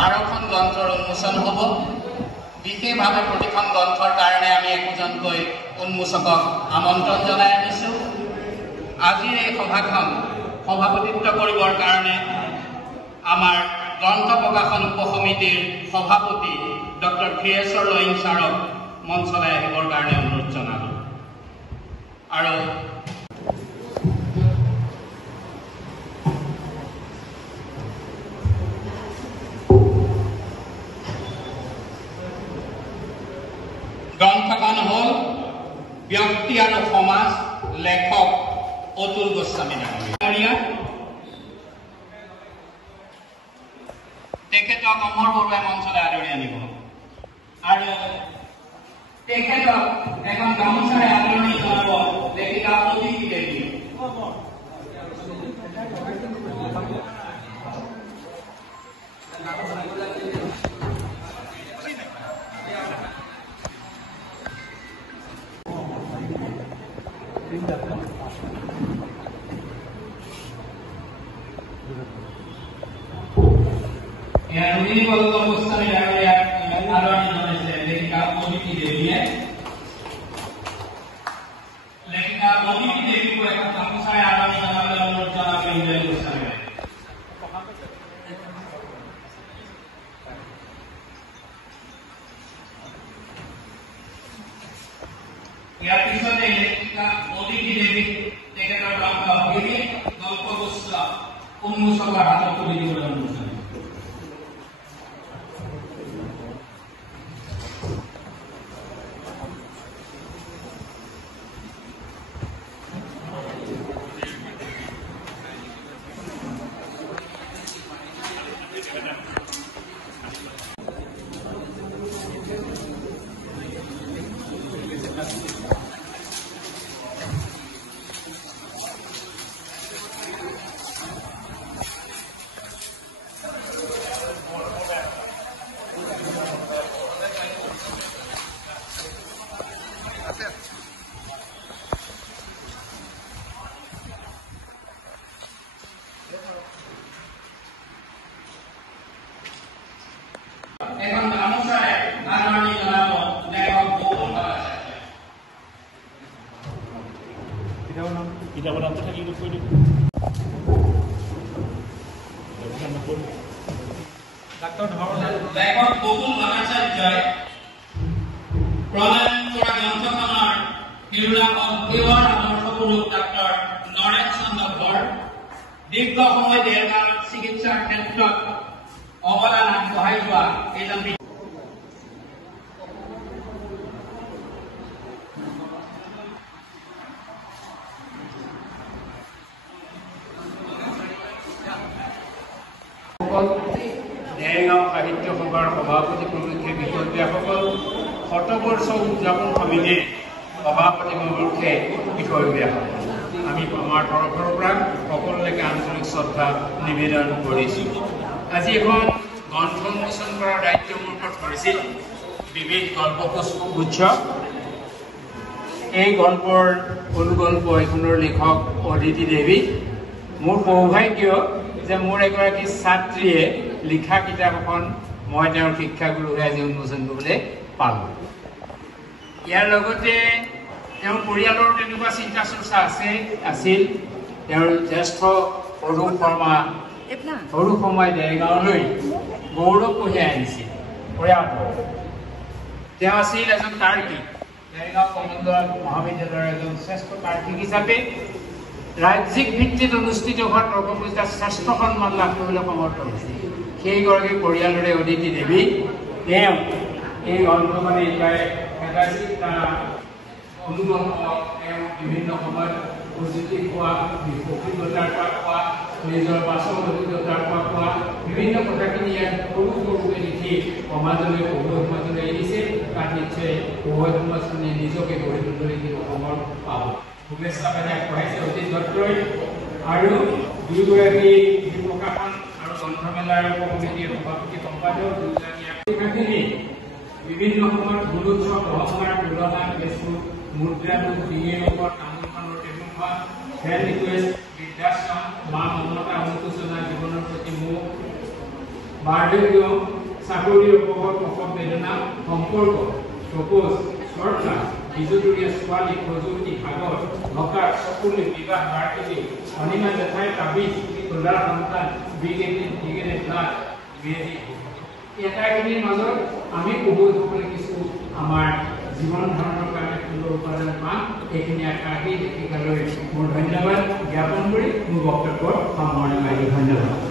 12খন গ্ৰন্থৰ উন্মোচন হ'ব। বিশেষভাৱে প্ৰতিখন গ্ৰন্থৰ কাৰণে আমি একোজনকৈ উন্মোচকক আমন্ত্ৰণ জনাই আনিছোঁ। আজিৰ এই সভাখন সভাপতিত্ব কৰিবৰ কাৰণে আমাৰ গ্ৰন্থ প্ৰকাশন উপসমিতিৰ সভাপতি ডক্টৰ ভিৰেশ্বৰ লয়িং ছাৰক মঞ্চলৈ আহিবৰ কাৰণে অনুৰোধ জনালোঁ। আৰু গ্ৰন্থখন হ'ল ব্যক্তি আৰু সমাজ, লেখক অতুল গোস্বামী ডাঙৰীয়া। তেখেতক অমৰ বৰুৱাই মঞ্চলৈ আদৰি আনিব আৰু তেখেতক এখন গামোচাৰে আদৰণি জনাব লেখিকা অদিতি দেৱী। ৰুক্মিণী বল্লভ গোস্বামী ডাঙৰীয়াক আদৰণি জনাইছে লেখিকা অদিতি দেৱীয়ে। লেখিকা অদিতি দেৱীকো এখন গামোচাৰে আদৰণি জনাবলৈ অনুৰোধ জনাব ইন্দ্ৰজিৎ গোস্বামীয়ে। ইয়াৰ পিছতে লেখিকা অদিতি দেৱীক তেখেতৰ গ্ৰন্থ গিৰিশ গল্পগুচ্ছ উন্মোচকৰ হাতত তুলি দিবলৈ অনুৰোধ জনাইছে। এখন গামোচাৰে আদৰণি জনাব লেখক বকুল ভট্টাচাৰ্য। কিতাপৰ নামটো থাকিলে কৈ দিব। লেখক বকুল ভট্টাচাৰ্যই প্ৰণয়ন কৰা গ্ৰন্থখনৰ শিৰোনাম অভিৱৰ আদৰ্শপুৰুষ ডাক্তৰ নৰেন চন্দ্ৰ ভৰ দীৰ্ঘ সময় দেহকালত চিকিৎসাৰ ক্ষেত্ৰত অৱদান আগবঢ়াই যোৱা এজন দেৰগাঁও সাহিত্য সভাৰ সভাপতি প্ৰমুখ্যে বিষয়ববীয়াসকল, শতবৰ্ষ উদযাপন সমিতিৰ সভাপতি প্ৰমুখ্যে বিষয়ববীয়াসকল, আমি আমাৰ তৰফৰ পৰা সকলোলৈকে আন্তৰিক শ্ৰদ্ধা নিবেদন কৰিছোঁ। আজি এখন গ্ৰন্থ উন্মোচন কৰাৰ দায়িত্ব মোৰ ওপৰত কৰিছিল বিবিধ গল্পগুচ্ছ। এই গল্পৰ অনুগল্প এইখনৰ লেখক অদিতি দেৱী। মোৰ সৌভাগ্য যে মোৰ এগৰাকী ছাত্ৰীয়ে লিখা কিতাপ এখন মই তেওঁৰ শিক্ষাগুৰু হৈ আজি উন্মোচন কৰিবলৈ পালোঁ। ইয়াৰ লগতে তেওঁৰ পৰিয়ালৰ তেনেকুৱা চিন্তা চৰ্চা আছিল। তেওঁৰ জ্যেষ্ঠ অৰূপ শৰ্মা সৰু সময় দেৰগাঁৱলৈ গৌৰৱ কঢ়িয়াই আনিছিল পৰিয়ালটো। তেওঁ আছিল এজন তাৰ্কিক, দেৰগাঁও কমণ্ডল মহাবিদ্যালয়ৰ এজন শ্ৰেষ্ঠ তাৰ্কিক হিচাপে ৰাজ্যিক ভিত্তিত অনুষ্ঠিত হোৱা তৰ্ক প্ৰতিযোগিতাত শ্ৰেষ্ঠ সন্মান লাভ কৰিবলৈ সমৰ্থ হৈছিল। সেইগৰাকী পৰিয়ালৰে অদিতি দেৱী। তেওঁ এই গ্ৰন্থখনি তেওঁ বিভিন্ন সময়ত প্ৰযুক্তি পোৱা, অভিজ্ঞতাৰ পৰা পোৱা, নিজৰ বাছৰ অভিজ্ঞতাৰ পৰা পোৱা বিভিন্ন কথাখিনি ইয়াত সৰু সৰুকৈ লিখি সমাজলৈ পঢ়ুৱৈ সমাজলৈ এৰিছে। তাত নিশ্চয় পঢ়ুৱৈ সমাজখনে নিজকে গঢ়ি তুলিবলৈ সমৰ্থ পাব। শুভেচ্ছা বাণী আগবঢ়াইছে অতীত দত্তই আৰু দুয়োগৰাকী প্ৰকাশন আৰু গ্ৰন্থমেলাৰ উপসমিতিৰ সভাপতি সম্পাদক দুয়োজনী বিভিন্ন সময়ত গুণোৎসৱ ৰহমাৰ তুলনা ফেচবুক মুদ্ৰাটো ডিঙিৰ ওপৰত তামোলখনৰ টেবুলখন ফ্ৰেণ্ড ৰিকুৱেষ্ট বৃদ্ধাশ্ৰম মা মমতা অনুশোচনা জীৱনৰ প্ৰতি মোক বাৰ্ধক্য চাকৰি অপঘাত প্ৰসৱ বেদনা সম্পৰ্ক সপোজ চৰ্চা বিজুদুৰীয়া ছোৱালী প্ৰযুক্তি ভাগৰ নকাৰ সকলো বিবাহ বাৰ্ষিকী অনিমা জেঠাই তাবিজ তোলাৰ সন্তান বিগেনে ব্লাড মেজি এটাখিনিৰ মাজত আমি কবুসকলে কিছু আমাৰ জীৱন ধাৰণৰ কাৰণে সুন্দৰ উপাদান পাম এইখিনি আশা ৰাখি লেখিকালৈ মোৰ ধন্যবাদ জ্ঞাপন কৰি মোৰ বক্তব্য সামৰণি মাৰিলোঁ ধন্যবাদ।